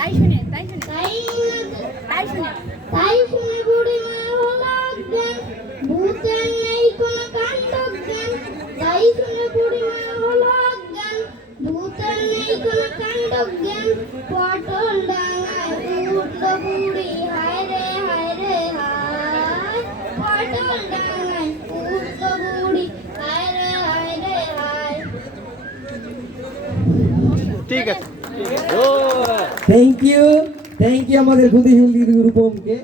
তাই শুনে তাই শুনে। তাই তাই শুনে। তাই শুনে বুড়ি মা হলো অজ্ঞান। ভূতের নেই কোনো কাণ্ড জ্ঞান তাই শুনে বুড়ি মা হলো অজ্ঞান। ভূতের নেই কোনো কাণ্ড জ্ঞান পটল ডাঙায় উঠল বুড়ি। হায় রে হায় রে হায়। পটল ডাঙায় উঠল বুড়ি। হায় রে হায় রে হায়। ঠিক আছে। থ্যাংক ইউ থ্যাংক ইউ আমাদের খুদি রূপমকে।